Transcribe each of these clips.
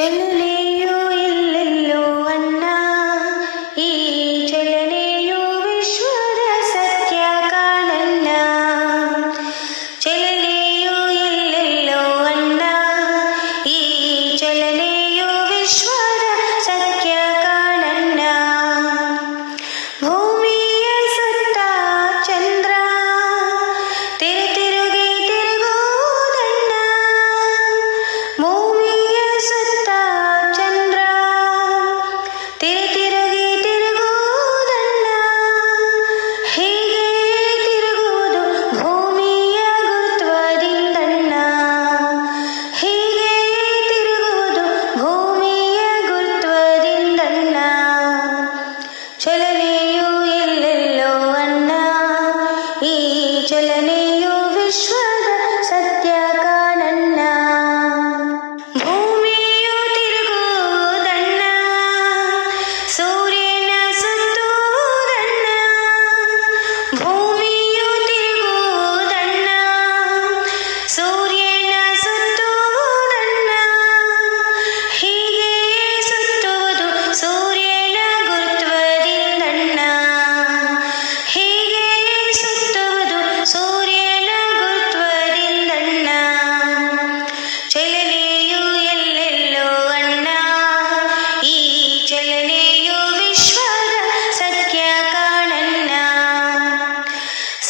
ಚಲನೆಯು ಎಲ್ಲೆಲ್ಲೋ ಅಣ್ಣ, ಈ ಚಲನೆಯು ವಿಶ್ವದ ಸತ್ಯ ಕಾಣಣ್ಣ. ಚಲನೆಯು ಎಲ್ಲೆಲ್ಲೋ ಅಣ್ಣ, ಈ ಚಲನೆಯು ವಿಶ್ವದ ಸತ್ಯ ಕಾಣಣ್ಣ. ಭೂಮಿಯ ಸುತ್ತ ಚಂದ್ರ ತಿರುಗಿ ತಿರುಗುವುದಣ್ಣ. ಭೂಮಿಯ ಸುತ್ತ ಚಂದ್ರ ತಿರುಗಿ ತಿರುಗುವುದಣ್ಣ. ಹೀಗೆ ತಿರುಗುವುದು ಭೂಮಿಯ ಗುರುತ್ವದಿಂದಣ್ಣ. ಹೀಗೆ ತಿರುಗುವುದು ಭೂಮಿಯ ಗುರುತ್ವದಿಂದಣ್ಣ. ಚಲನೆಯು ಎಲ್ಲೆಲ್ಲೋ ಅಣ್ಣ, ಈ ಚಲನೆಯು ವಿಶ್ವದ ಸತ್ಯ ಕಾಣಣ್ಣ. ಭೂಮಿಯು ತಿರುಗುವುದಣ್ಣ, ಸೂರ್ಯನ ಸುತ್ತುವುದಣ್ಣ. ಭೂಮಿಯು ತಿರುಗುವುದಣ್ಣ, ಸೂರ್ಯನ ಸುತ್ತುವುದಣ್ಣ. ಹೀಗೆ ಸುತ್ತುವುದು ಸೂರ್ಯನ ಗುರುತ್ವದಿಂದಣ್ಣ. ಹೀಗೆ ಸುತ್ತುವುದು ಸೂರ್ಯನ ಗುರುತ್ವದಿಂದಣ್ಣ. ಚಲನೆಯು ಎಲ್ಲೆಲ್ಲೋ ಅಣ್ಣ, ಈ ಚಲನೆಯು ವಿಶ್ವದ ಸತ್ಯ ಕಾಣಣ್ಣ.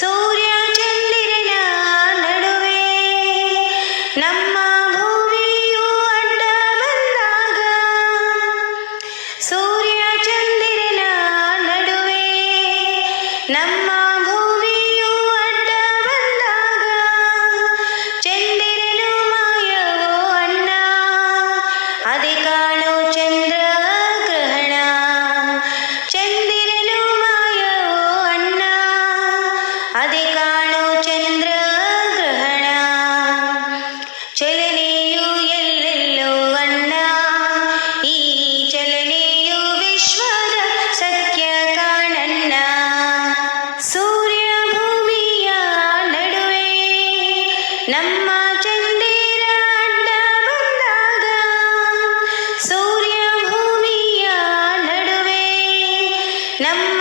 ಸೂರ್ಯ ಚಂದಿರನ ನಡುವೆ ನಮ್ಮ ಭೂಮಿಯು ಅಡ್ಡ ಬಂದಾಗ. ಸೂರ್ಯ ಚಂದಿರನ ನಡುವೆ ನಮ್ಮ ಭೂಮಿಯು ಅಡ್ಡ ಬಂದಾಗ. ಚಂದಿರನು ಮಾಯವೋ ಅಣ್ಣ, ಅದೇ ಕಾಣೋ ಚಂದ್ರಗ್ರಹಣ. ಚಂದಿರನು ಮಾಯವೋ ಅಣ್ಣ, ಅದೇ ಕಾಣೋ ಚಂದ್ರಗ್ರಹಣ. ಚಲನೆಯು ಎಲ್ಲೆಲ್ಲೋ ಅಣ್ಣ, ಈ ಚಲನೆಯು ವಿಶ್ವದ ಸತ್ಯ ಕಾಣಣ್ಣ. ಸೂರ್ಯ ಭೂಮಿಯ ನಡುವೆ ನಮ್ಮ ಚಂದಿರ ಅಡ್ಡ ಬಂದಾಗ. ಸೂರ್ಯ ಭೂಮಿಯ ನಡುವೆ ನಮ್ಮ